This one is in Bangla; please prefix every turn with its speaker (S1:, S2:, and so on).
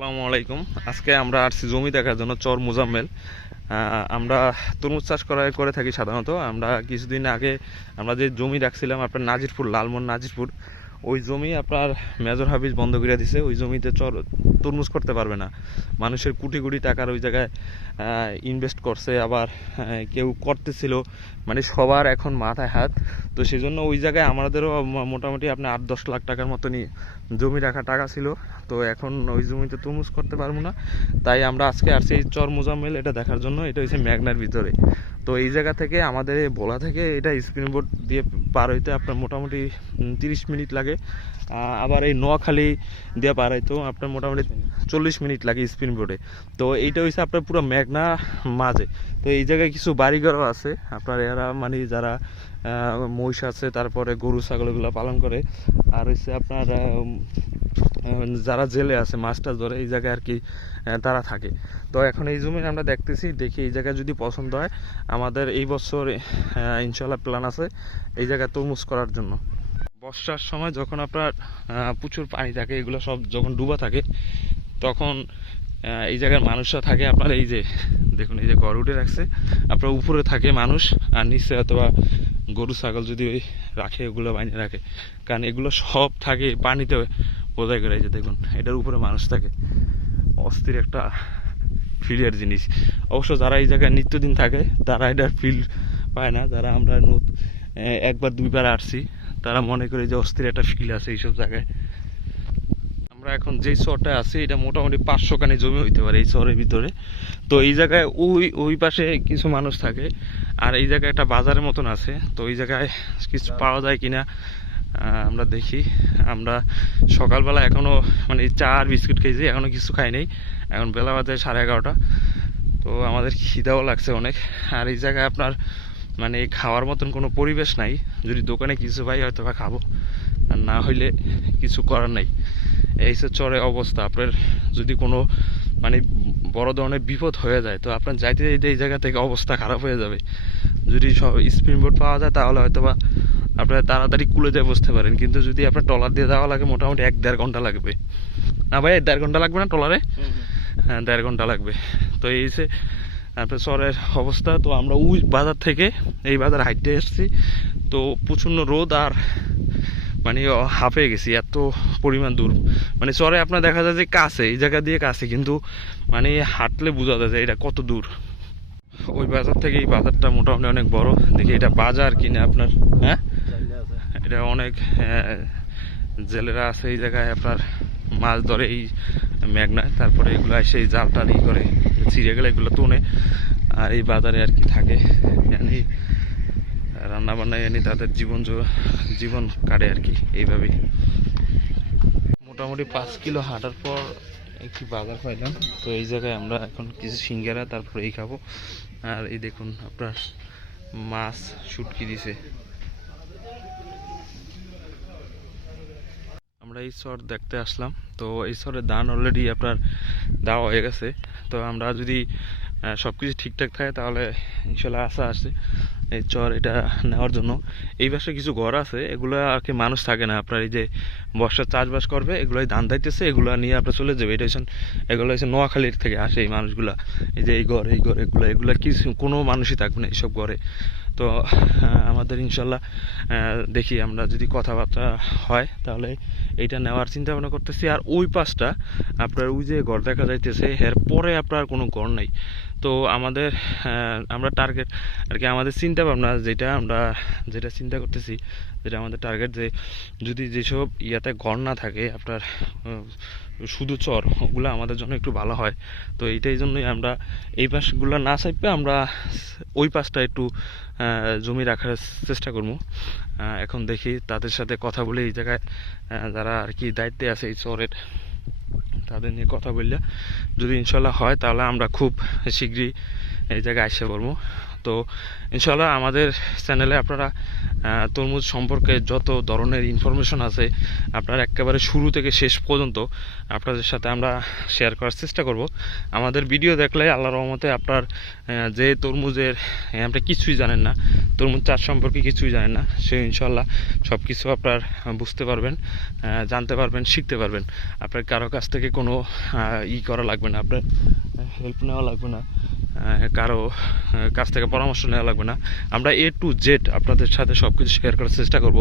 S1: আসসালামু আলাইকুম। আজকে আমরা আসছি জমি দেখার জন্য চর মোজাম্মেল। আমরা তরমুজ চাষ করা করে থাকি সাধারণত। আমরা কিছুদিন আগে আমরা যে জমি রাখছিলাম, আপনার নাজিরপুর, লালমোহন নাজিরপুর। ওই জমি আপনার মেজর হাফিজ বন্ধ করে দিছে, ওই জমিতে চর তরমুজ করতে পারবে না। মানুষের কোটি কোটি টাকার ওই জায়গায় ইনভেস্ট করছে, আবার কেউ করতেছিল মানে সবার এখন মাথায় হাত। তো সেই জন্য ওই জায়গায় আমাদেরও মোটামুটি আপনার আট দশ লাখ টাকার মতনই জমি রাখা টাকা ছিল। তো এখন ওই জমিতে তরমুজ করতে পারব না। তাই আমরা আজকে আসছি এই চর মোজাম্মেল এটা দেখার জন্য, এটা হচ্ছে মেঘনার ভিতরে। তো এই জায়গা থেকে, আমাদের ভোলা থেকে এটা স্পিন বোট দিয়ে পার হইতে আপনার মোটামুটি তিরিশ মিনিট লাগে। আবার এই নোয়াখালী দিয়ে পার হইতেও আপনার মোটামুটি চল্লিশ মিনিট লাগে স্পিন বোটে তো এইটা হচ্ছে আপনার পুরো মেঘনা মাঝে। তো এই জায়গায় কিছু বাড়িঘরও আছে। আপনার এরা মানে যারা মহিষ আছে, তারপরে গরু ছাগলগুলো পালন করে। আর হচ্ছে আপনার যারা জেলে আছে মাছটা ধরে এই জায়গায় আর কি তারা থাকে। তো এখন এই জমি আমরা দেখতেছি, দেখি এই জায়গায় যদি পছন্দ হয়, আমাদের এই বছর ইনশাল্লাহ প্ল্যান আছে এই জায়গায় তরমুজ করার জন্য। বর্ষার সময় যখন আপনার প্রচুর পানি থাকে, এগুলো সব যখন ডুবা থাকে, তখন এই জায়গার মানুষরা থাকে, আপনার এই যে, দেখুন এই যে ঘর উঠে রাখছে, আপনার উপরে থাকে মানুষ, আর নিচে অথবা গরু, ছাগল যদি ওই রাখে ওগুলো বাইনে রাখে। কারণ এগুলো সব থাকে পানিতে বোঝাই করে যে দেখুন, এটার উপরে মানুষ থাকে। অস্থির একটা ফিলের জিনিস। অবশ্য যারা এই জায়গায় নিত্যদিন থাকে, তারা এটার ফিল পায় না। যারা আমরা একবার দুইবার আসছি, তারা মনে করে যে অস্থির একটা ফিল আছে এইসব জায়গায়। আমরা এখন যেই চরটা আছি, এটা মোটামুটি পাঁচশো কানি জমি হইতে পারে এই চরের ভিতরে। তো এই জায়গায় ওই ওই পাশে কিছু মানুষ থাকে, আর এই জায়গায় একটা বাজারের মতন আছে। তো এই জায়গায় কিছু পাওয়া যায় কিনা আমরা দেখি। আমরা সকালবেলা এখনও মানে চা আর বিস্কুট খেয়েছি, এখনও কিছু খাই নাই। এখন বেলা বাজে সাড়ে এগারোটা। তো আমাদের খিদাও লাগছে অনেক। আর এই জায়গায় আপনার মানে খাওয়ার মতন কোনো পরিবেশ নাই। যদি দোকানে কিছু পাই, হয়তো বা খাব। আর না হইলে কিছু করার নাই। এই চরে অবস্থা, আপনার যদি কোনো মানে বড় ধরনের বিপদ হয়ে যায়, তো আপনার যাইতে যাইতে এই জায়গা থেকে অবস্থা খারাপ হয়ে যাবে। যদি সব স্পিন বোর্ড পাওয়া যায়, তাহলে হয়তো বা আপনার তাড়াতাড়ি কুলে যায় বসতে পারেন কিন্তু যদি আপনার টলার দিয়ে যাওয়া লাগে মোটামুটি এক দেড় ঘণ্টা লাগবে। না ভাই দেড় ঘণ্টা লাগবে না টলারে হ্যাঁ দেড় ঘণ্টা লাগবে। তো এই যে আপনার চরের অবস্থা তো আমরা ওই বাজার থেকে এই বাজার হাঁটতে এসেছি। তো প্রচণ্ড রোদ আর মানে হাঁপে গেছি এত পরিমাণ দূর। মানে চরে আপনার দেখা যায় যে কাছে এই জায়গা দিয়ে কাছে কিন্তু মানে হাঁটলে বোঝা যায় যে এটা কত দূর। ওই বাজার থেকে এই বাজারটা মোটামুটি অনেক বড়। দেখি এটা বাজার কিনে আপনার হ্যাঁ? এটা অনেক জেলেরা আছে এই জায়গায়, আপনার মাছ ধরে এই মেঘনায়, তারপরে এগুলো এসে এই জালটা ই করে, ছিঁড়ে গেলে এগুলো তোনে, আর এই বাজারে আর কি থাকে মানে রান্না বান্নায় এনে তাদের জীবন জীবন কাটে আর কি, এইভাবেই। মোটামুটি পাঁচ কিলো হাঁটার পর একটি বাজার পাইলাম, তো এই জায়গায় আমরা এখন কিছু সিঙ্গারা তারপরে এই খাব। আর এই দেখুন, আপনার মাছ শুটকি দিছে। আমরা এই শর দেখতে আসলাম। তো এই শরের ধান অলরেডি আপনার দেওয়া হয়ে গেছে। তো আমরা যদি সব কিছু ঠিকঠাক থাকে তাহলে ইনশাল্লাহ আশা আছে। এই চর এটা নেওয়ার জন্য। এই পাশে কিছু ঘর আছে, এগুলো আর কি মানুষ থাকে না। আপনার এই যে বর্ষার চাষবাস করবে, এগুলোই ধান দাইতেছে, এগুলো নিয়ে আপনার চলে যাবে। এটা হচ্ছে এগুলো হচ্ছে নোয়াখালীর থেকে আসে এই মানুষগুলা। এই যে এই ঘর এই ঘর, এগুলো এগুলো কিছু কোনো মানুষই থাকবে না এইসব ঘরে। তো আমাদের ইনশাল্লাহ দেখি আমরা যদি কথাবার্তা হয়, তাহলে এইটা নেওয়ার চিন্তা ভাবনা করতেছি। আর ওই পাশটা আপনার ওই যে ঘর দেখা যাইতেছে, এর পরে আপনার কোনো ঘর নাই। তো আমাদের আমরা টার্গেট আর কি আমাদের চিন্তা ভাবনা যেটা আমরা, যেটা চিন্তা করতেছি, যেটা আমাদের টার্গেট যে যদি যেসব ইয়াতে ঘর না থাকে, আপনার শুধু চর, ওগুলো আমাদের জন্য একটু ভালো হয়। তো এইটাই জন্যই আমরা এই পাশগুলো না চাইপে আমরা ওই পাশটা একটু জমি রাখার চেষ্টা করব। এখন দেখি তাদের সাথে কথা বলে এই জায়গায় যারা আর কি দায়িত্বে আছে এই চরের তাদের নিয়ে কথা বললে। যদি ইনশাল্লাহ হয়, তাহলে আমরা খুব শীঘ্রই এই জায়গায় আসতে পারব তো ইনশাল্লাহ আমাদের চ্যানেলে আপনারা তরমুজ সম্পর্কে যত ধরনের ইনফরমেশন আছে, আপনারা একেবারে শুরু থেকে শেষ পর্যন্ত আপনাদের সাথে আমরা শেয়ার করার চেষ্টা করব। আমাদের ভিডিও দেখলে আল্লাহ রহমতে আপনার যে তরমুজের আপনি কিছুই জানেন না তরমুজ চাষ সম্পর্কে কিছুই জানেন না। সে ইনশাল্লাহ সব কিছু আপনার বুঝতে পারবেন জানতে পারবেন, শিখতে পারবেন। আপনার কারও কাছ থেকে কোনো ই করা লাগবে না, আপনার হেল্প নেওয়া লাগবে না কারও কাছ থেকে পরামর্শ নেওয়া লাগবে না। আমরা এ টু জেড আপনাদের সাথে সব কিছু শেয়ার করার চেষ্টা করব।